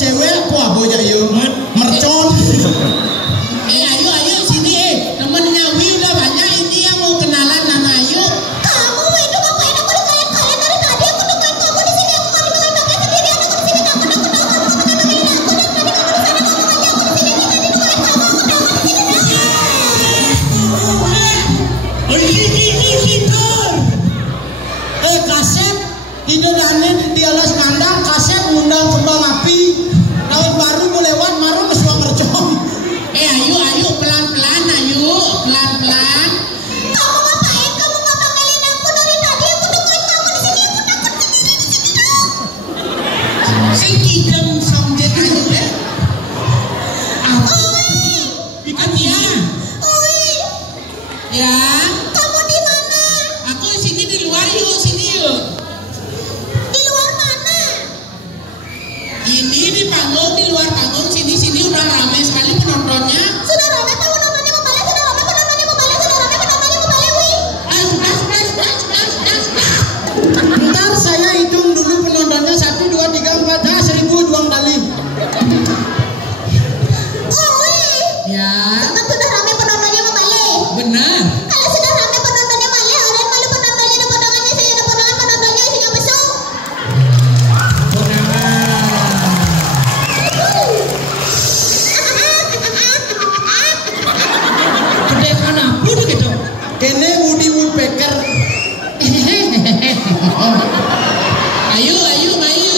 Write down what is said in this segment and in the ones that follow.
cewek apa aja yuk mercon. Ayo sini temennya Wi udah banyak ini yang mau kenalan Nana ayo. Kamu Wi itu ngapain aku nikahin kalian dari tadi aku nikahin kamu di sini aku kan dimakan pakai sendirian aku di sini kamu udah kenal kamu pakai nikahin aku dan tadi kamu di sana kamu ngajak aku di sini tadi nikahin kamu aku udah di sini. Kaset ide danin di alas kandang kaset ngundang kembang api tahun baru mau lewat marun semua mercon. Ayo pelan-pelan ayo pelan-pelan. Kamu ngapain? Kamu nggak panggilin aku dari tadi aku nikahin kamu di sini aku takut sendiri di sini dong. Si kidem somjet ayo deh. Iya. Ya. Kamu di mana? Aku sini di luar yuk sini yuk. Di luar mana? Ini di panggung di luar panggung sini udah ramai sekali penontonnya. Sudah ramai penontonnya mau balik, sudah ramai penontonnya mau balik, sudah ramai penontonnya mau balik, Wi. Bentar saya hitung dulu penontonnya 1, 2, 3, 4, 1000 doang kali. Oh, Wi. Ya. Kan sudah ramai penontonnya mau balik. Benar. Kalau sudah ramai penontonnya balik, orang malu penontonnya ada potongannya, saya ada potongan penontonnya isinya besar. Gede kan apa tuh gitu? Kene Woody Woodpecker. Ayo,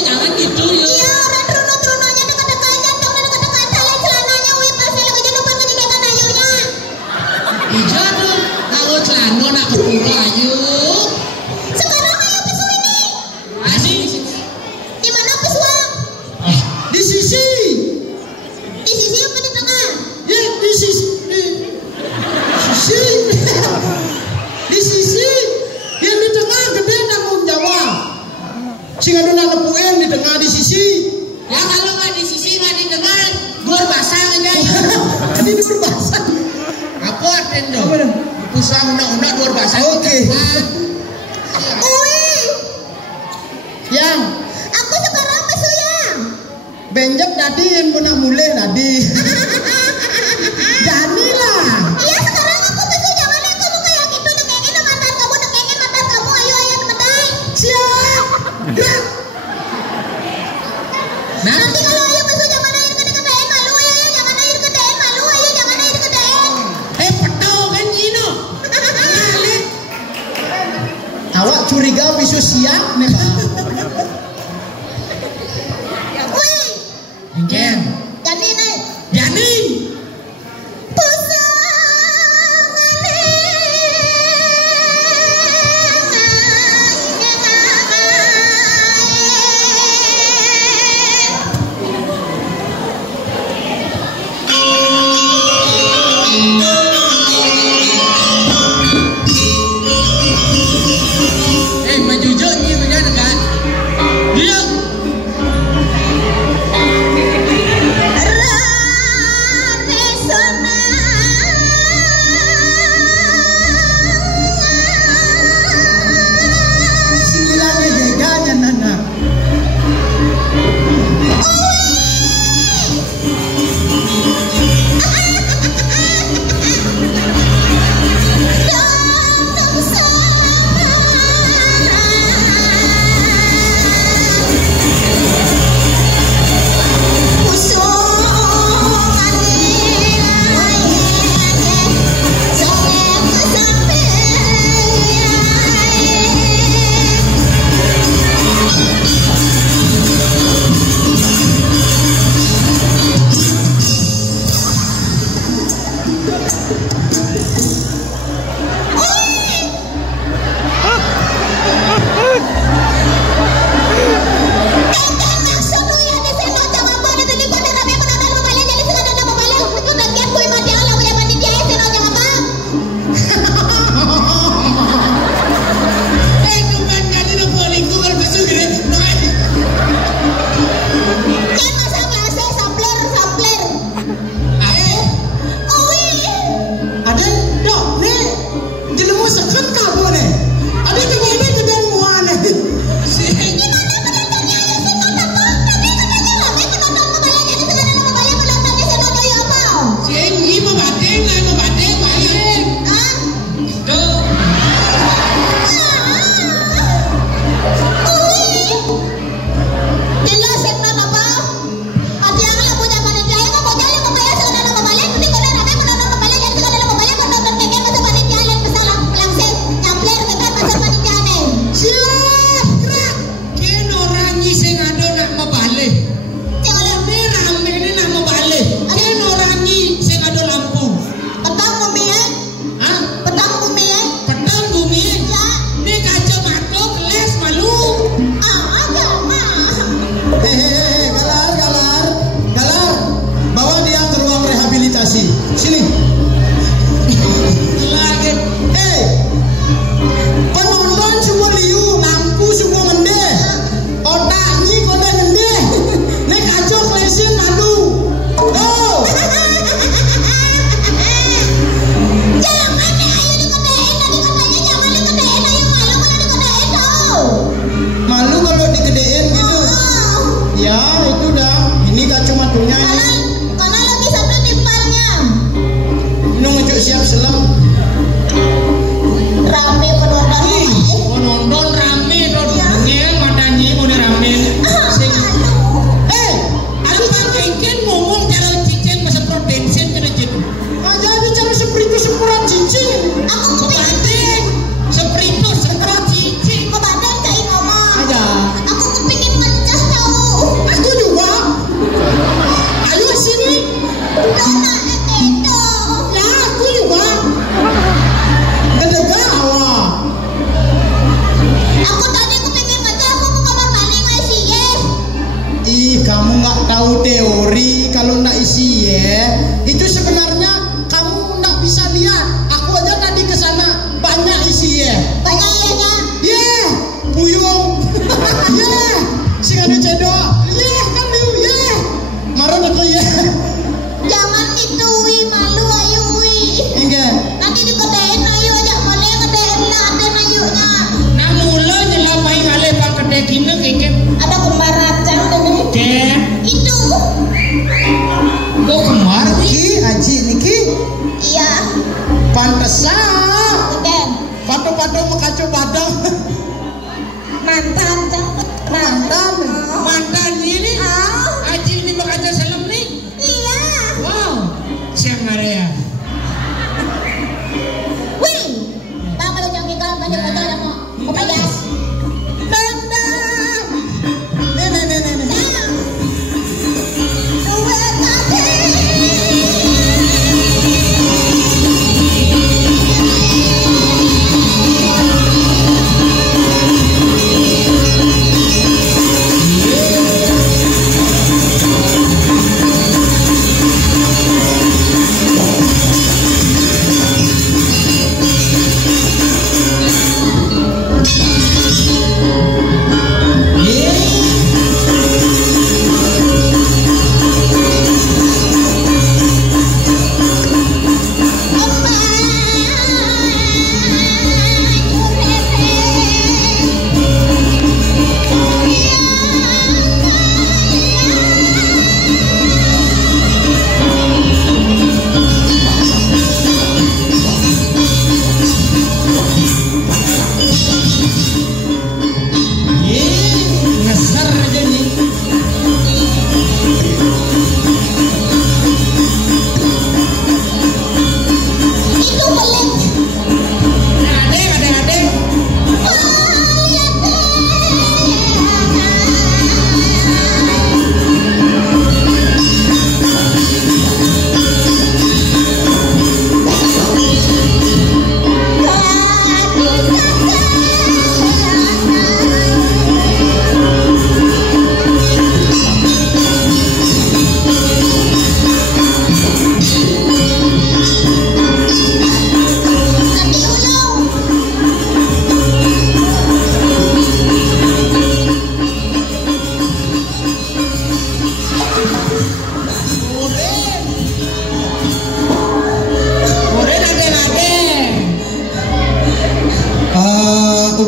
jangan gitu yuk. Iya, orang truno-trunonya dekat-dekat jantungnya dekat-dekat saya celananya, Wi. Pasti lagi jenupan meninggalkan ayunya. Iya tuh, kalau celana nak kepura ayo. Sekarang ayo pisu ini. Asik. Di mana pisuang? Di sisi. Di sisi apa di tengah? Ya di sisi. Di sisi. Yang di tengah gede tanggung jawab. Sing anu nepuin di tengah di sisi. Ya kalau nggak di sisi nggak di tengah, dur basah aja. Jadi ini berbahasa. Apa artinya? Apa dah? Usah undang-undang dur basah. Oke. Ui, Yang aku sekarang pisu yang. benjek tadi yang punya mulai tadi. Jadilah. Iya sekarang aku pisu jangan yang kamu kayak gitu dengengin mantan kamu ayo medai. Siap. Nah, Nanti kalau ayo pisu jangan air kedein malu ya jangan air kedein malu ayo jangan air kedein. pedo kan Gino. Ngalih. Awak curiga bisu siap nih Pak. Wih, Engken. jadi nih Jadi. Maju jauh ni benar kan? Dia. Silangnya jaganya nana.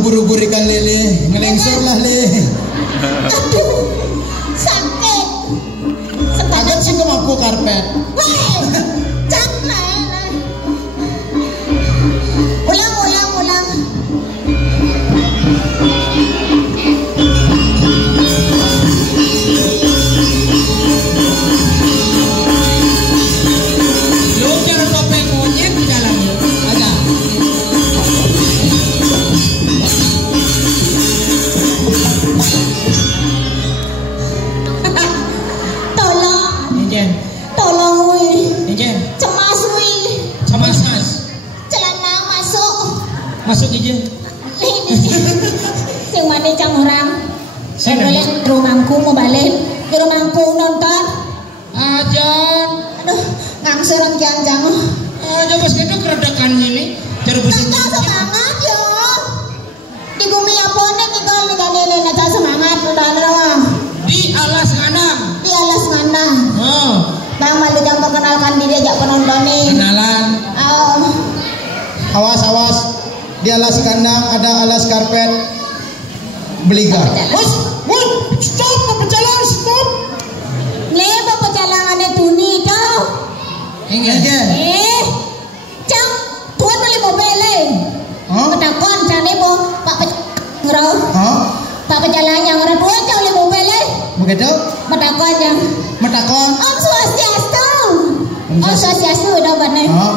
ubur-ubur ikan lele, ngelengsor lah le. Aduh, sakit. Kaget sih kemampu karpet. Weh, jangan. Ulang. Lu jangan topeng monyet di dalam aja. Tolong wih. Ijen. Cemas wih. Cemas. Celana masuk. Ijen. Ini sing mana cang orang. Saya Sini. balik rumahku mau balik ke rumahku nonton. Ajan. Aduh, ngangsur jangan. Aja pas kita keredakan ini. Cara bersih. Nggak semangat yo. Di bumi apa nih tinggal nilai nggak semangat udah. Di alas ngandang. Di alas ngandang. Oh, Bang malu jangan perkenalkan diri ajak penonton nih. kenalan. Oh, Awas. Di alas kandang ada alas karpet. Beliga. Stop, berjalan, stop. lebo perjalanannya Duni tau. Ingat. Cang tuan beli mobil Hah? Petakon cang lebo Pak ngerau. Hah? Pak perjalanan yang orang tua cang beli mobil Begitu? Petakon cang. Metakon. Om Swastiastu. Om Swastiastu udah benar. Hah?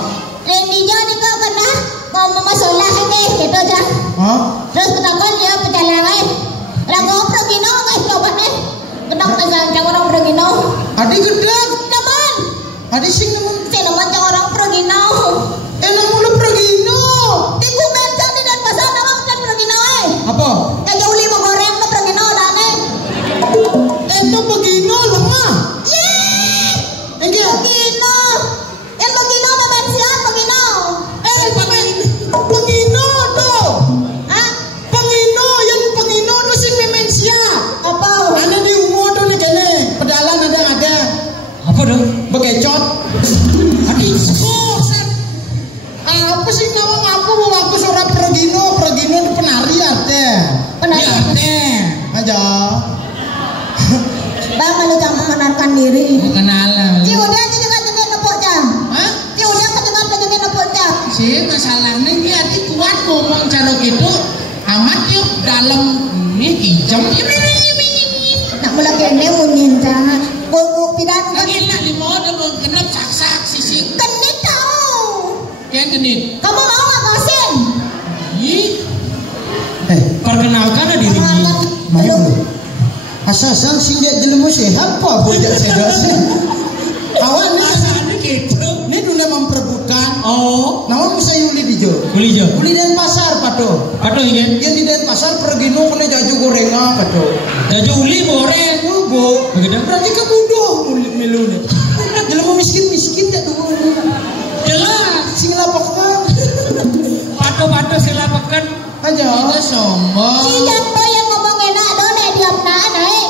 Randy John itu pernah ngomong masalah ini gitu cang. Hah? Terus petakon dia perjalanan. Lagu pergino guys coba nih. Kedok cang orang pergino. Adik gedang. Teman. Adik sing namun. Si teman cang orang pergino. Enak mulu pergi no. Di kumen cang di dan pasar nama kan pergino Apa? Kayak jauh lima goreng ke pergino dah nih. Itu begino lemah. Enggak. Pergino. Yang pergino memang siap pergino. Pengino tuh. Hah? Pengino yang pengino tuh sing memensia. Apa? Ada di umur tuh nih kene. Pedalan ada. Apa dong? Bekecot. Adik skor. Apa sih nama ngaku bawa aku seorang pergino itu penari arte. Penari. Aja. Bang malu cang mengenalkan diri. Kenalan. Ci udah kejengan nepok cang. Hah? Ci udah kejengan nepok cang. Si masalahnya dia hati kuat ngomong cara gitu amat yuk dalam ini hijau Nak mulai kene mungkin cang. Bubuk pidan kan. lagi lah di modal kenap sak sisi Kenit tahu. yang genit. Kamu mau nggak kosin? Ih, perkenalkan diri. Belum. Asasan sing dia jelemu sehat apa bojak sedok sih. Awan Asalnya gitu. ini dunia memperebutkan. Oh, Nama bisa Yuli dijo. boleh jo. Uli dan pasar pato. Pato ini. Yang di dan pasar pergi no kena jaju gorengan pato. Jaju uli goreng. Bulbo. Begitu. Berarti ke bodoh milu nih. Jelemu miskin ya tuh. Jelas. Sing lapakkan. Pato silapakan. Aja. Kita sombong. Si Janto yang ngomong enak dong nek diam naik.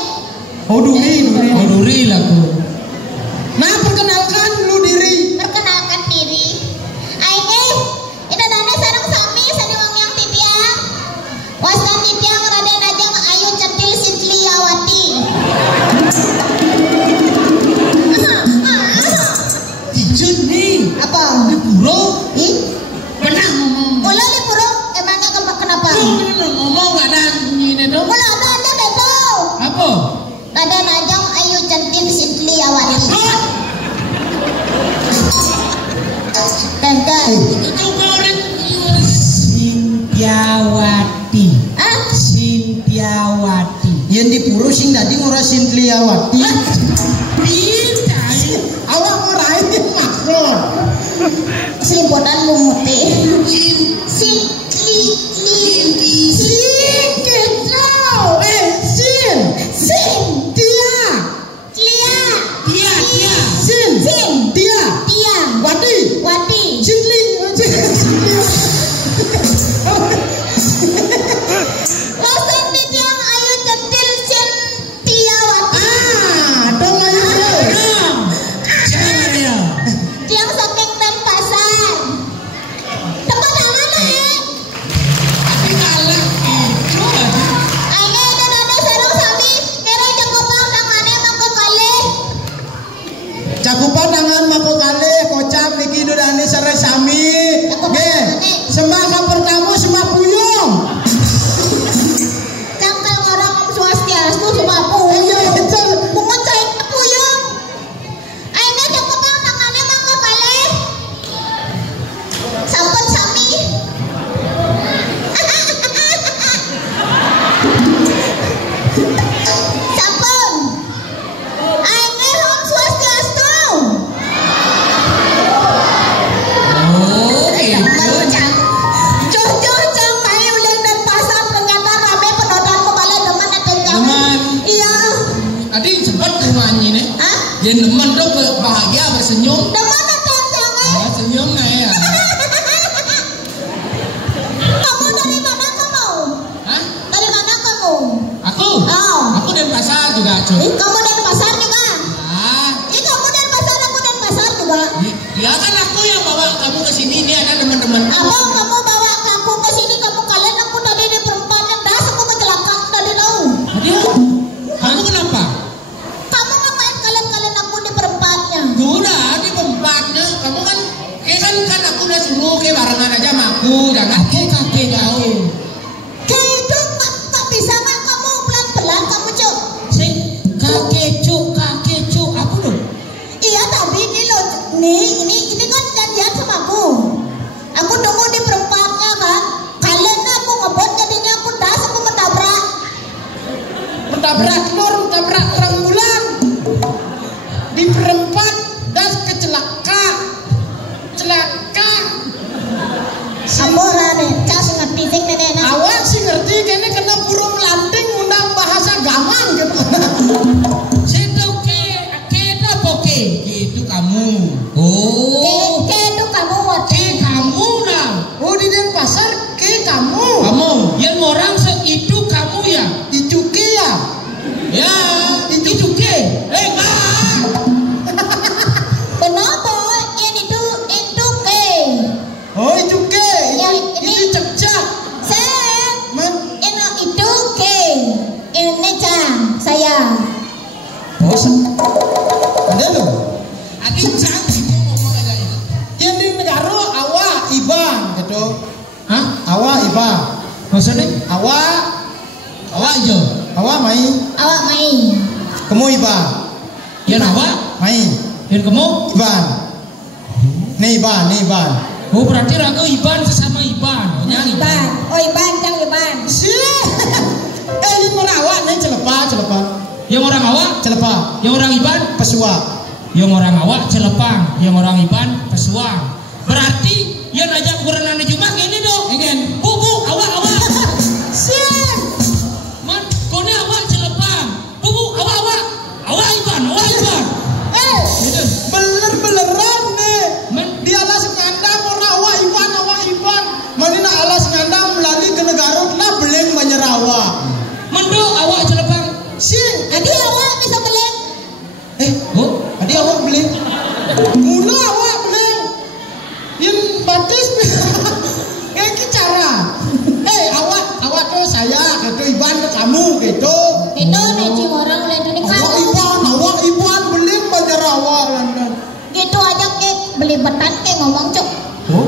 Oh duri. Oh duri laku. Nah perkenalkan lu diri. Perkenalkan diri. Aine, ina dane sareng sami sane wong yang titiang. Wastan titiang Raden Ajeng Ayu Centil Sitliawati. Dijun nih. Apa? Di puro. Ih, Pernah ngomong. bola li puro emangnya kenapa? Ngomong nggak ada ini dong. Bola ada betul. Apa? Raden Ajeng Ayu Centil Sitliawati. Tenten. Itu orang Sintiawati. Ah, Sintiawati. Yang di puro sing tadi ngurasin Tliawati. Pintai. Awak ngorai maksud. selimputan lumute. Sin. Sin Tempat Dia nemen tuh bahagia bersenyum. Demen atau jangan? Senyum nggak ya? Kamu dari mana kamu? Hah? Dari mana kamu? Aku? Oh. Aku dari pasar juga, cuy. Kamu dari pasar juga? Ah. Kamu dari pasar, aku dari pasar juga. Ya kan aku yang bawa kamu ke sini, ini ada teman-teman. Abang, kamu bawa aku ke sini, kalian aku tadi di perempuan yang das, aku kecelakaan tadi tahu. Aduh, kamu kenapa? Kamu ngapain kalian aku di perempatnya? Udah di tempatnya, kamu kan aku udah suruh ke barengan aja sama aku, jangan kakek jauh. Gitu, tak bisa nggak kamu pelan-pelan kamu cuk? Kakek cuk, apa dong? Iya tapi ini loh, ini kan janjian sama aku. Aku tunggu di perempatnya kan. Kalian aku ngebut jadinya aku das, aku menabrak. Mentabrak lur, mentabrak terang bulan. Di perempat dan celaka. Amora nih, cas ngerti sing nenek. Awak sih ngerti kene kena burung lanting undang bahasa gaman gitu. Kita poke, itu kamu. Oh. Ke itu kamu Ke kamu dah. Oh di Denpasar ke kamu. Kamu, yang orang itu kamu ya. Dicuki ya. Ya, itu ke. Enggak. kenapa? Ini itu ke. Oh itu ke. Ya, Itu cek-cek. Sen. Man. Ini itu ke. Ini cang saya. Oh, ada loh. Adik cantik ngomong aja itu. Yang di negara awak iban gitu. Hah? Awak iban. Maksudnya? Awak Aja. awak main. Awak main. Kamu iban. Yang awak? Main. Yang kamu? Iban. Nih iban. Oh berarti raga Iban sesama Iban. Oh, yang Iban. Oh Iban, cang Iban. Sih. Ini orang awak nih celepah. Yang orang awak? Celepah. Yang orang Iban? Pesua. Yang orang awak celepang. Yang orang Iban pesuang. Berarti yang ajak berenang di Jumat ini dong. Ingin. Bu, awak. Sih. Man, kau ni awak celepang. Bu, awak. Awak Iban. Gitu. Beler-beleran nih. Man, Di alas ngandam orang awak iban. Mana nak alas ngandam melalui ke negara lah beleng Banyarawa. mendo awak celepang. Sih. Adi awak bisa beleng. Oh, Adi awak beleng. Mula awak beleng. Yang batis. Kayak cara. Awak tuh saya, gitu Iban ke kamu gitu. Itu necing orang lain ini kan. Awak Iban beleng Banyarawa. Gitu aja ke beli betan ke ngomong cuk. oh,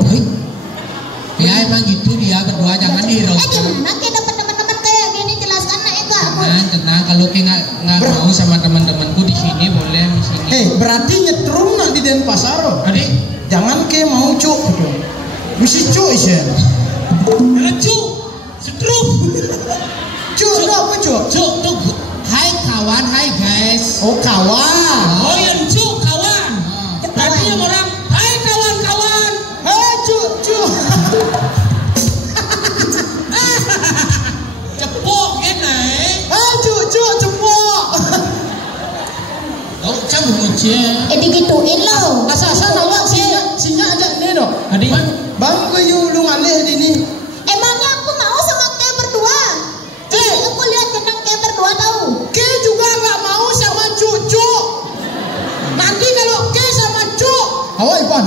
ya emang gitu dia berdua jangan dihiraukan. Gimana ke dapat teman-teman kayak gini jelaskan nak ya kak. Tenang, kalau kayak nggak mau sama teman-temanku di sini boleh di sini. Berarti nyetrum nak di Denpasar. Adik, Jangan ke mau cuk gitu. Mesti cuk isya. lucu, setrum. Cuk itu apa cuk? Cuk tuh, hai kawan, hai guys. Oh kawan. Oh yang cuk kawan. Berarti yang orang, hai kawan-kawan. Hei cuk. Cepok kena. Hei cuk cepok. Oh, cang muncul. Digituin lo. Asal awak singa aja ni dok. Adik, Bang gue lu ngalih di ni. Emangnya aku mau sama ke berdua. Aku lihat jenang ke berdua tahu. Ke juga nggak mau sama cucu. Nanti kalau ke sama cuk. Awak Iban.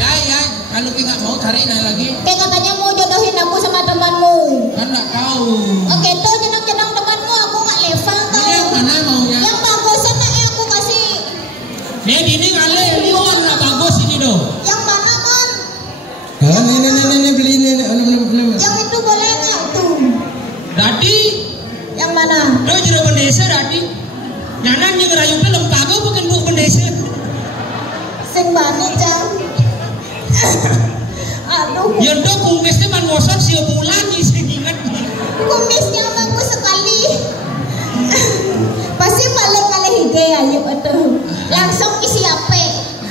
ya, kalau kita nggak mau tarik naik lagi. Kayak katanya mau jodohin aku sama temanmu. Kan nggak tahu. Oke tuh jenang temanmu aku nggak level Ini yang tau. mana maunya? Yang bagusan nak aku kasih. Ini ngalih, liwan nggak bagus ini dong. Yang mana kan? Ini beli ini. Yang itu boleh nggak tuh? Dadi, Yang mana? lo jadi bendesa dadi. Nyanan yang ngerayu ke lembaga bukan bu bendesa. Sing bani cang. Aduh, Yang do kumisnya man ngosot siapa bulan nih saya ingat. kumisnya bagus sekali. Pasti paling kali hige ayo tuh. Langsung isi ape.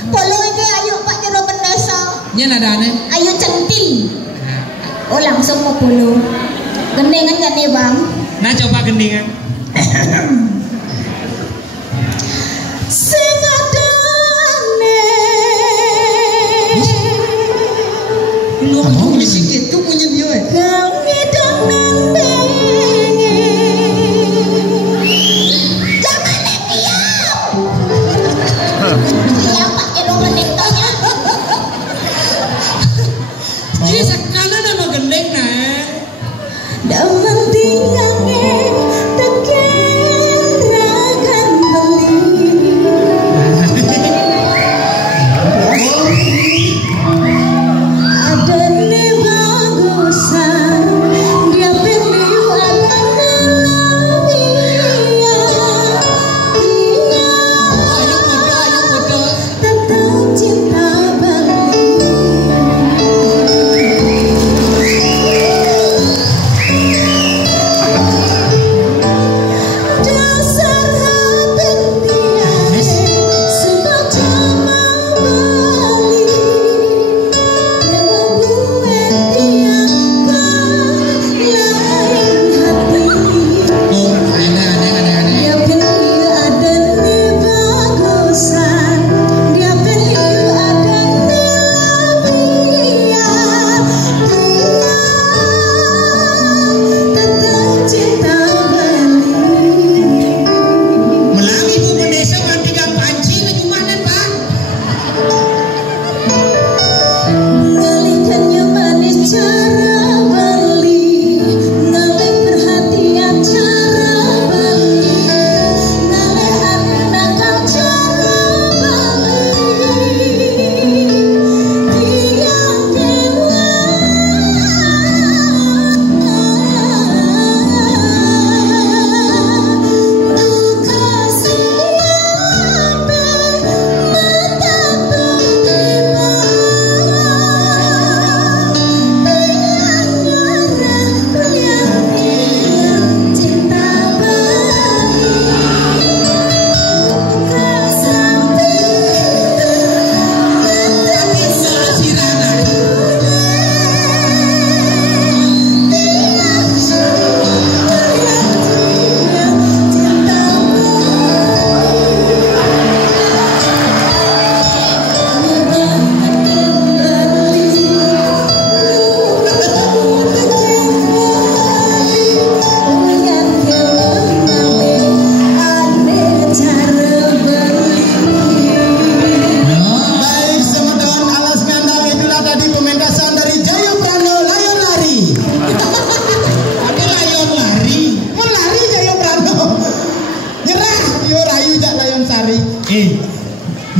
Polo hige ayo Pak Jero Bendesa. Nya nada aneh. Ayo centil. Oh langsung mau polo. Gendengan gak nih bang? Nah coba gendingan. Kamu misi gitu punya dia. Kau ngedong nembenge. Jangan diam. Siapa kedong menitanya? Ji sakana nama gendeng nah. Daman tinggalnya teken ragan beli. Ada ne bagusan dia pilih ada dia tetap cinta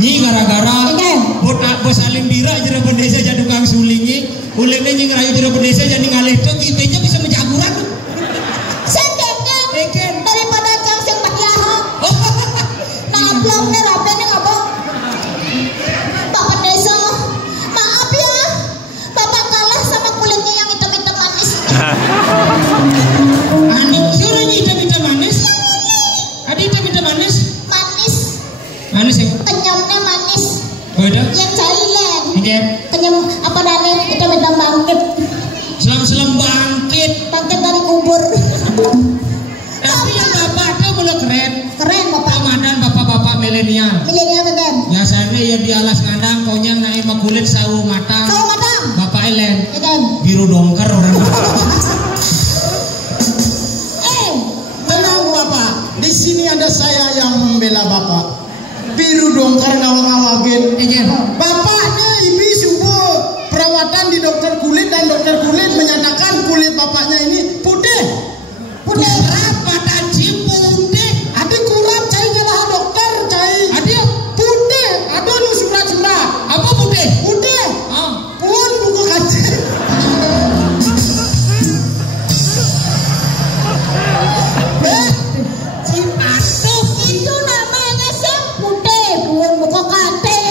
Nyi gara-gara bos alim dira jero pendesa jadi tukang sulingi, ulene nyi ngerayu jero pendesa jadi ngalih tok ipenya bisa menjaguran. Sendeknya daripada cang sing pakai ahok. Nah, aplomnya rapenya ngapa? Pak Pendesa, maaf ya, Bapak kalah sama kulitnya yang hitam-hitam manis. Anak suruh nyi hitam-hitam manis. Ada hitam-hitam manis? Manis. Manis ya? Kenyamnya manis. Oh itu? Yang cailen. Oke. Kenyam apa dane hitam-hitam bangkit. Selam-selam bangkit. Bangkit dari kubur. Tapi yang bapak itu mulai keren. Keren Bapak. Ramadan bapak-bapak milenial. Milenial kan? Biasanya ya di alas ngandang konyang naik kulit sawu matang. Sawo matang. Bapak Elen. Kan? Biru dongker orang. Tenang Bapak, di sini ada saya yang membela Bapak. Biru dongkar ngawang-ngawagin. Bapaknya ibu subuh perawatan di dokter kulit dan dokter kulit menyatakan kulit bapaknya ini putih. Putih. Apa tadi putih? Ada kurap cai nyalah dokter cai. Ada putih. Ada nu surat-surat. apa putih? Putih. Ah. Pun buku kaca. Itu namanya sing putih, bukan buka kate.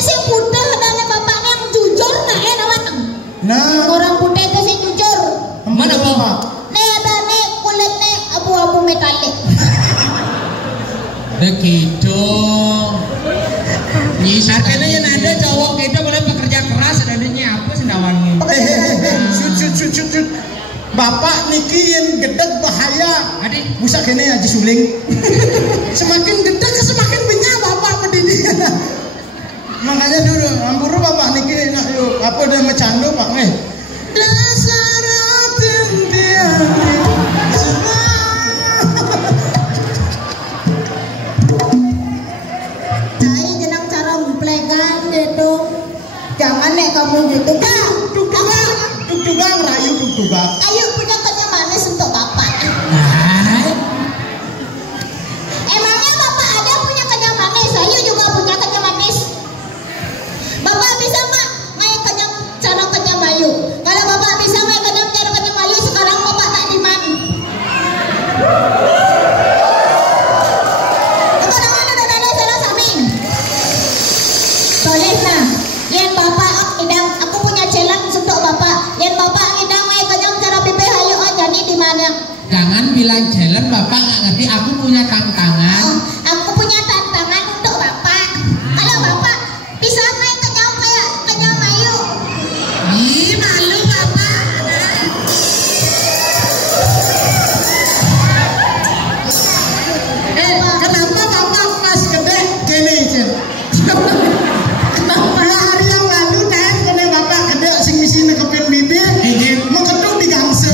Sing putih dan bapaknya yang jujur nah namanya. Nah, Orang putih itu sing jujur. Mana Bapak? Nih ada nih kulitnya abu-abu metalik. Begitu. Artinya yang ada cowok kita boleh bekerja keras, adanya apa sendawannya? Cut. Bapak niki yang gedeg bahaya. Adik, Busa kene aja suling. Semakin gedeg semakin banyak bapak pendidikan. Makanya dulu ampuru bapak niki nak yuk apa udah macam Oh gitu kak. Duk-duga ngerayu duk-duga. Ayo punya kenyang manis untuk bapak. Emangnya bapak ada punya kenyang manis? Ayo juga punya kenyang manis. Bapak bisa mak main kenyang cara kenyang mayu. Kalau bapak bisa main kenyang cara kenyang mayu, sekarang bapak tak diman. Sekarang ada sana samping. Boleh nah. Yen bapak idang, aku punya challenge untuk bapak. Yen bapak idang main kenyang cara pipi hayu jadi di mana? Jangan bilang challenge, bapak nggak ngerti. Aku punya tantangan. Oh, aku punya tantangan untuk bapak. Kalau bapak bisa main kenyang kayak kenyang mayu. Ih, malu bapak. Kenapa bapak pas gede gini Cen? Kenapa hari yang lalu kan kena bapak gede sing misi nekepin bibir, mau keduk di gangsel.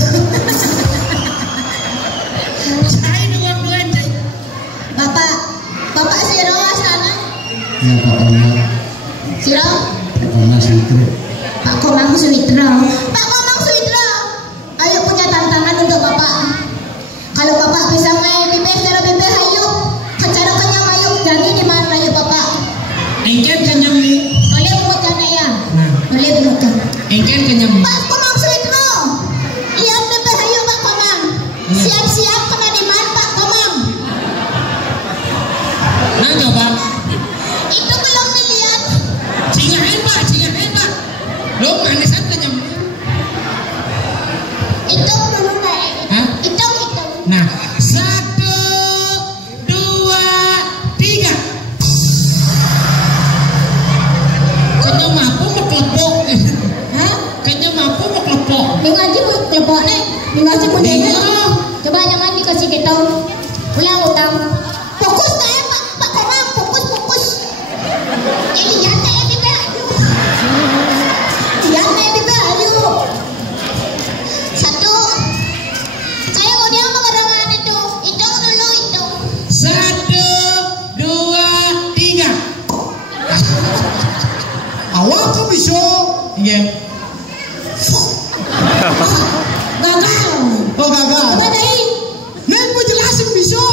Saya dua-duaan Cek. Bapak Siro sana. Ya Pak Komang, Siro. Pak Komang Sutro. Pak Komang Suwitro. Pak Komang Suwitro. Ayo punya tantangan untuk bapak. Kalau bapak bisa main pipi cara pipi hayu, cara kenyang mayu jadi di mana yuk bapak? Engken kenyang nih. Boleh buat jana ya? Boleh buat. Engken kenyang. Pak Komang Suwitro, lihat pipi hayu Pak Komang. Siap-siap kena di mana Pak Komang? Nah coba. Itu belum dilihat. Cingahin pak. Lo manisan kenyang. Itu belum naik. Hah? Itu. Nah, 1, 2, 3. Kenyang mampu mau kelepok. Hah? Kenyang mampu mau kelepok. Ini ngaji mau kelepok nih. Ini ngaji mau Iya. jajan. Coba jangan dikasih gitu. Ulang utang. Fokus deh Pak Komang. Fokus. Lihat deh di hayu. Lihat deh di hayu. 1. Saya mau dia mau kedengaran itu. Hitung dulu hitung. 1, 2, 3. Awak kok bisa? Iya. Gagal. Oh gagal. Coba deh. Nen mau jelasin bisa.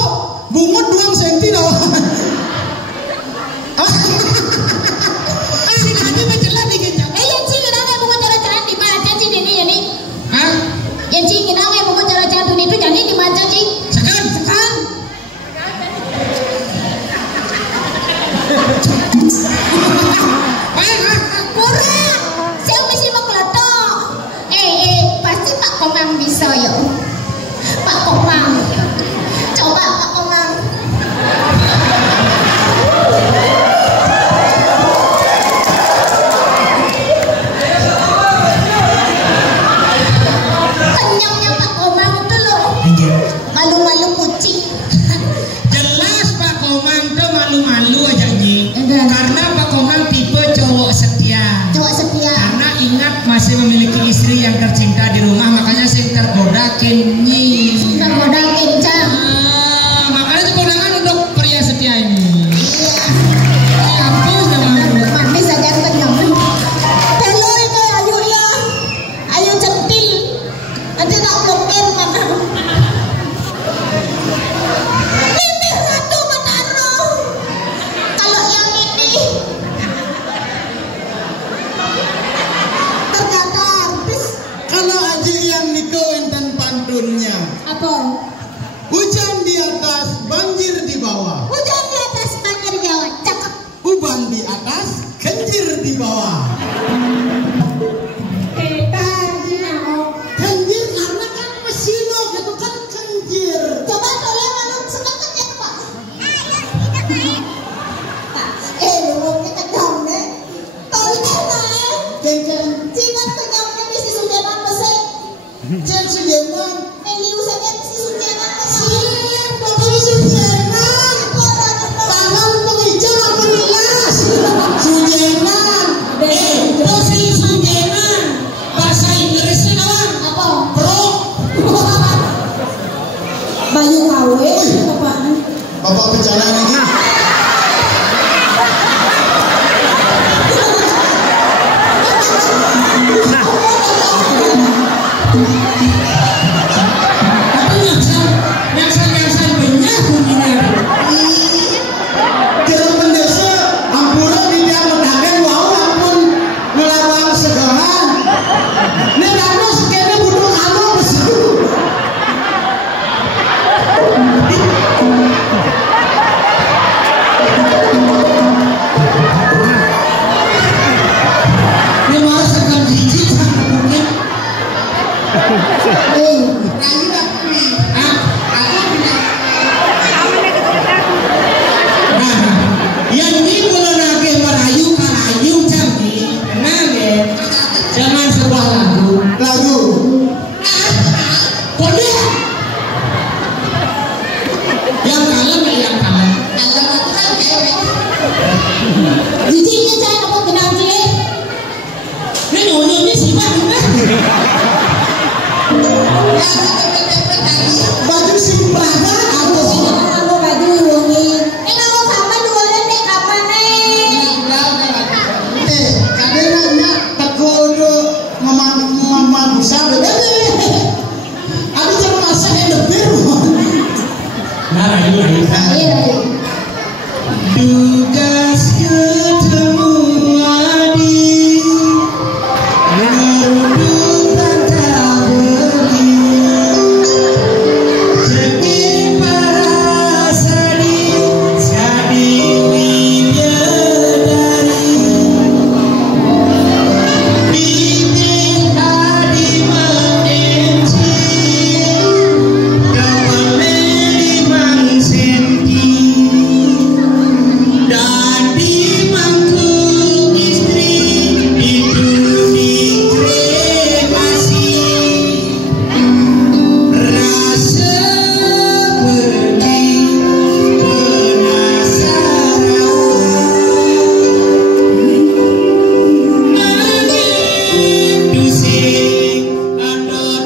Bungut 2 senti dah. Si Nabi menjelas nih kenyang. Yang sih kita nggak mau cara-cara di mana sih ini jadi? Hah? Yang sih kita nggak mau cara-cara itu jadi di mana sih? Sekan. Kurang. Saya mesti mau kelotok. Pasti Pak Komang bisa yo. Pak Komang. Coba Pak Komang. Kenyangnya Pak Komang itu loh. Malu-malu kucing. Jelas Pak Komang tuh malu-malu aja nih. Enggak. Karena Pak Komang tipe cowok setia. Cowok setia. Karena ingat masih memiliki istri yang tercinta di rumah, makanya saya tergoda kenyi. Tergoda kencang. Makanya itu kondangan untuk pria setia ini. Iya. Hapus dengan Manis saja kenyang. Kalau itu ayo ya. Ayo centil. Nanti tak blokir mana. Ini ratu Mataro. Kalau yang ini ternyata artis. Kalau aji yang niko enten pantunnya. Apa? Hujan di atas, banjir di bawah. Hujan di atas banjir Jawa. Cakep. Uban di atas, kenjir di bawah. Kenjir karena kan mesino gitu kan kenjir. Coba tolong malu sebentar ya Pak. Pak, lu kita dong deh. Tolong lah. Ceng-ceng, Cingat kenyangnya misi sujanan mesek. ceng Sujeman. Meliu saja misi sujanan mesek. Bapak Sujeman. Tangan pengejar apa jelas. Sujeman. Yang ini kalau nake merayu karayu cantik, nage jangan sebuah lagu. Boleh. Yang kalah nggak yang kalah. Jijinya saya mau kenal sih. Ini nyonya siapa? Baju simprana aku Aku baju wangi. Kalau sama dua nenek kapan kadena tegudu mama bisa beda ada jangan masak yang lebih Tugas ketemu adik Merudukan tak beri Segini parasadi Jadi bidadari Bibir hadi mengenci Kepala 5 senti dan di mangkuk istri itu dikremasi rasa pedih penasaran begitu sih adot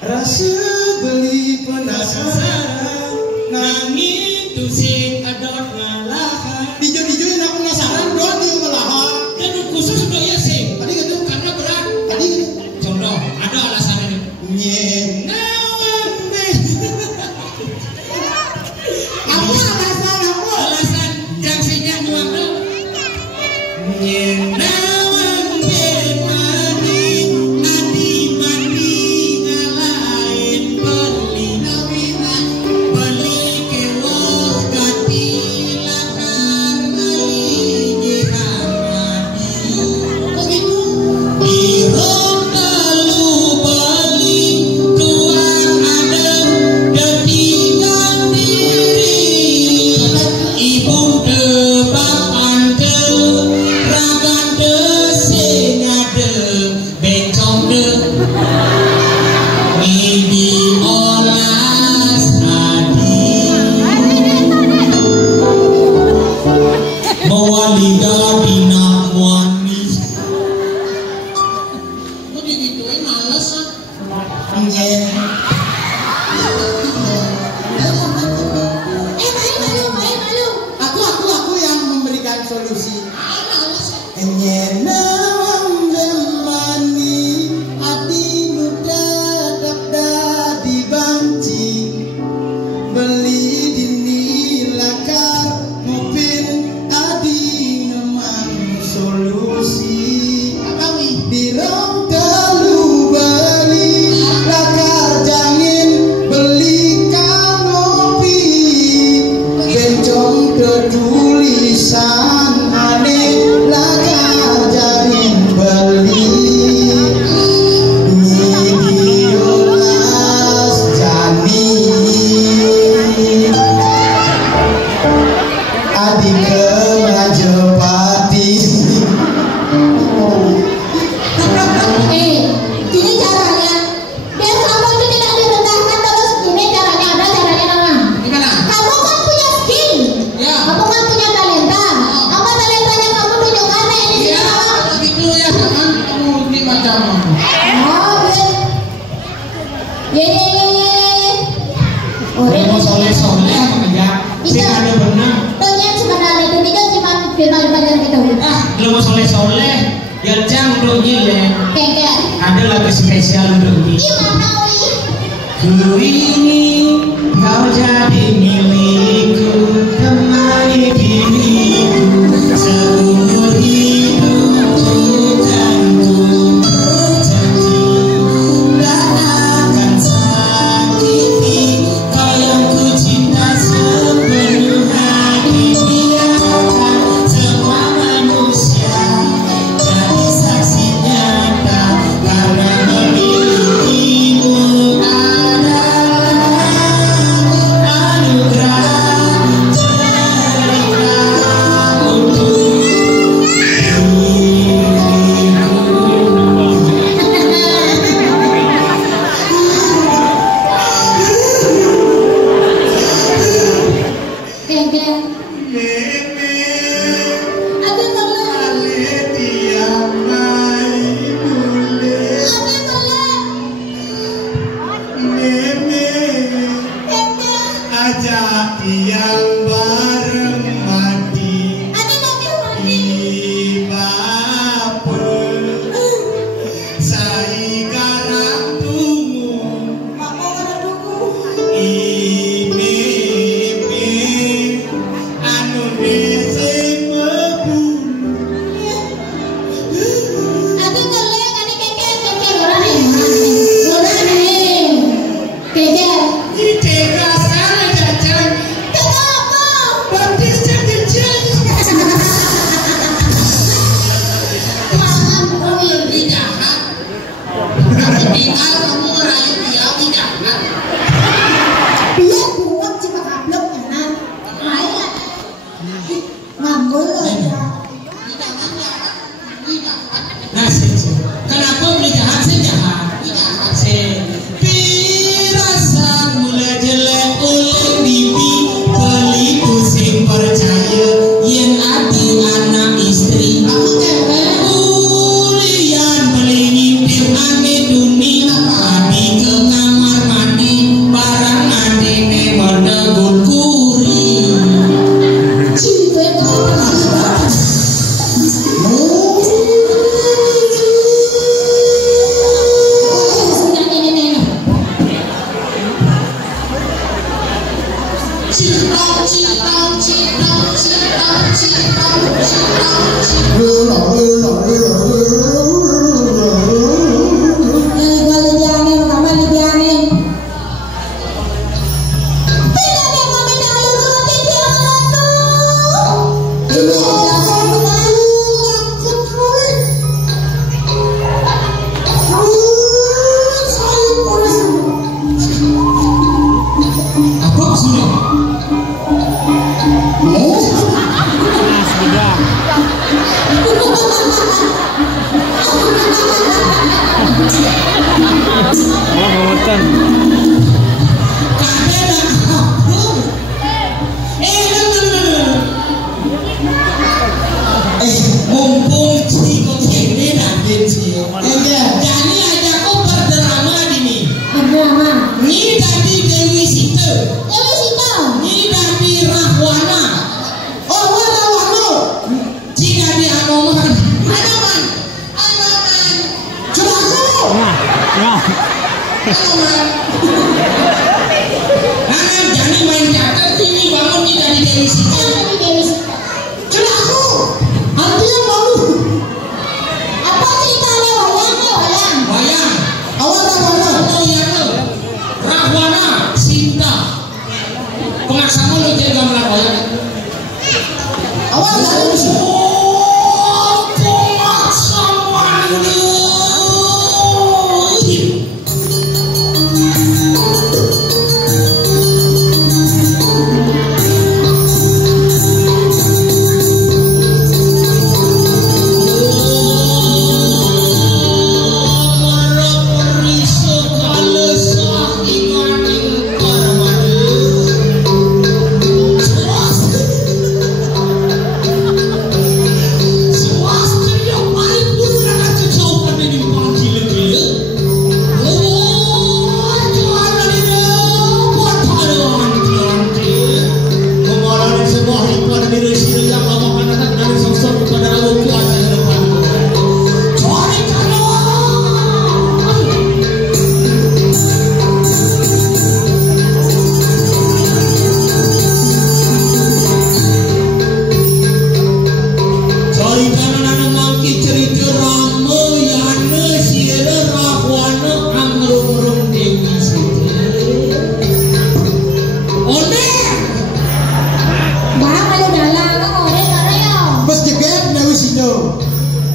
rasa beli penasaran nangis tu sing adot ngalahan dijo-dijoin aku penasaran doang dia malahan dan khusus untuk ya sih tadi gitu karena berat tadi gitu contoh ada alasannya nyenawan apa alasan aku alasan jangsinya nuang do nyenawan mani adi mandi ngalahin beli kewah gati lakar ngai jihamadi Irong kalu bali tuang adem detingan diri Ibu tebak antel ragan desing ade bencong de Ngidi olas adi Mawali gadina muani Kok digituin males ah malu. aku yang memberikan solusi nyenawan mani adi muda dapda dibanci beli dini lakar ngupin adi ngemang solusi dirong telu beli lakar jangin beli kanopi bencong ketulisan aneh lakar jarin beli Nidiolas jani adik ke Majapahit Gini caranya. Biar kamu itu tidak direndahkan terus. Gini caranya, ada caranya nama. Gimana? Kamu kan punya skill. Ya. Kamu kan punya talenta. Apa talentanya kamu tunjukkan di sini Iya, kamu? kalau gitu ya jangan kamu ini macam Oh, ye. Mau soleh-soleh aja sih ada benar Tanya sebenarnya itu dia cuma firman-firman gitu. Kalau mau soleh-soleh ya jangan untuk gile Kayak ada lagu spesial untuk ini gimana wi? Ku ingin kau jadi milikku temani diriku seumur hidupku dan ku berjanji tak akan sakiti kau yang ku cinta sepenuh hati biarkan semua manusia Ngambul loh. Nah, kenapa beli jahat sih jahat? Pirasa mula jelek oleh bibi beli pusing percaya yang ada anak istri. Kulian beli nyipir aneh dunia abi ke kamar mandi barang ade ne menegur kuri. Mumpung si kucing ini nanti jadi aja aku berdrama ini. Ini tadi Dewi Sita. Ini tadi Rahwana. Oh, Rahwana. Jika di Anoman. Curaku. Nah, jadi main catat ini bangun nih dari Dewi Sita. Curaku. Artinya baru. Apa ceritanya wayang? Wayang. Awal Rahwana. Oh iya tuh. Rahwana Sinta. Pengaksana lo jadi gambar wayang. Awal dari sini. Oh, pengaksana lo.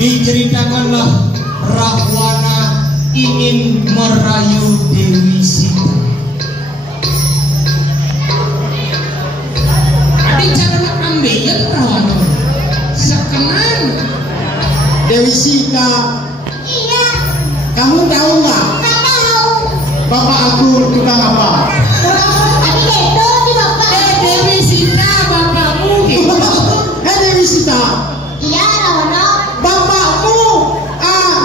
Diceritakanlah Rahwana ingin merayu Dewi Sita. Adik cara ambil Rahwana sekenan Dewi Sita. Iya. Kamu tahu nggak? Nggak tahu. Bapak aku tukang apa? Tapi itu di bapak. Dewi Sita bapakmu gitu. Dewi Sita. Iya, Rahwana. Bapakmu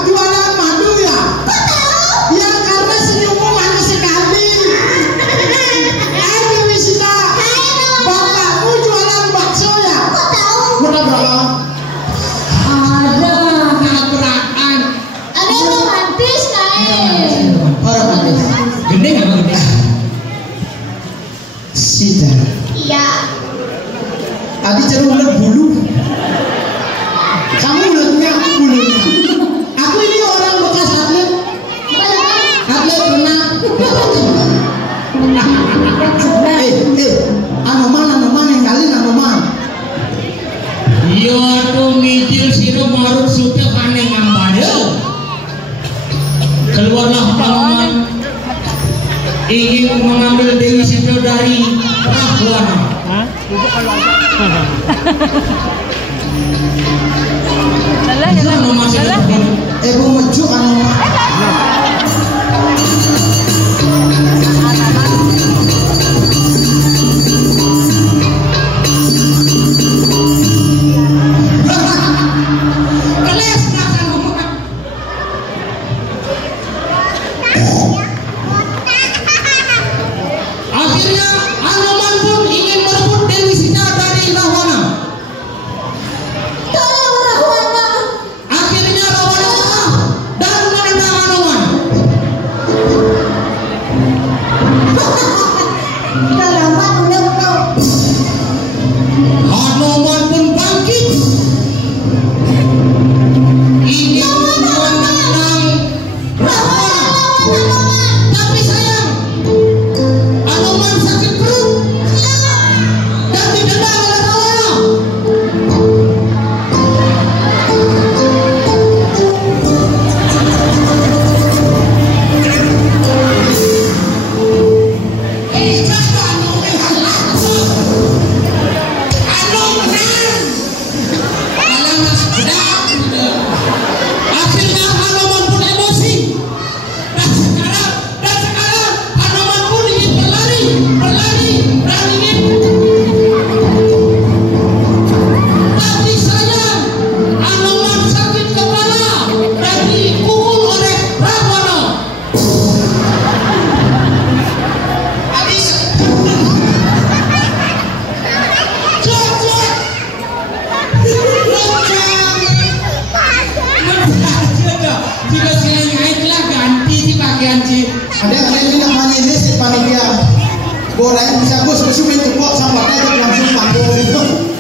jualan madu ya? Kok tahu? Ya karena senyummu manis sekali. Dewi Sita. Bapakmu jualan bakso ya? Kok tahu? Berapa? Ada tabrakan. Ada yang romantis naik. Romantis. Gede nggak gede? Sita. Iya. Tadi cerita udah bulu. Kamu mulutnya, aku bulunya. Aku ini orang bekas atlet. Atlet renang. Anoman yang kali anoman. Iya tuh mijil siro marut sudah aneh ngambada. Keluarlah Anoman ingin mengambil Dewi Sita dari Rahwana. Ibu meju anu. Akhirnya Anoman pun ingin merebut Dewi Sita dari Rahwana. Akhirnya Rahwana kalah dan menendang Anoman. Anoman pun bangkit ingin menendang Rahwana. Tapi sayang, Anoman sakit perut dan ditendang oleh Rahwana. Akhirnya Anoman pun emosi dan sekarang Anoman pun ingin berlari dan ingin, tapi sayang Anoman sakit kepala dan dipukul oleh Rahwana. Jika saya naiklah ganti si pakaian si. Ada ini namanya ini si panitia. Boleh bisa bos kesumin tepuk sampai langsung panggung itu.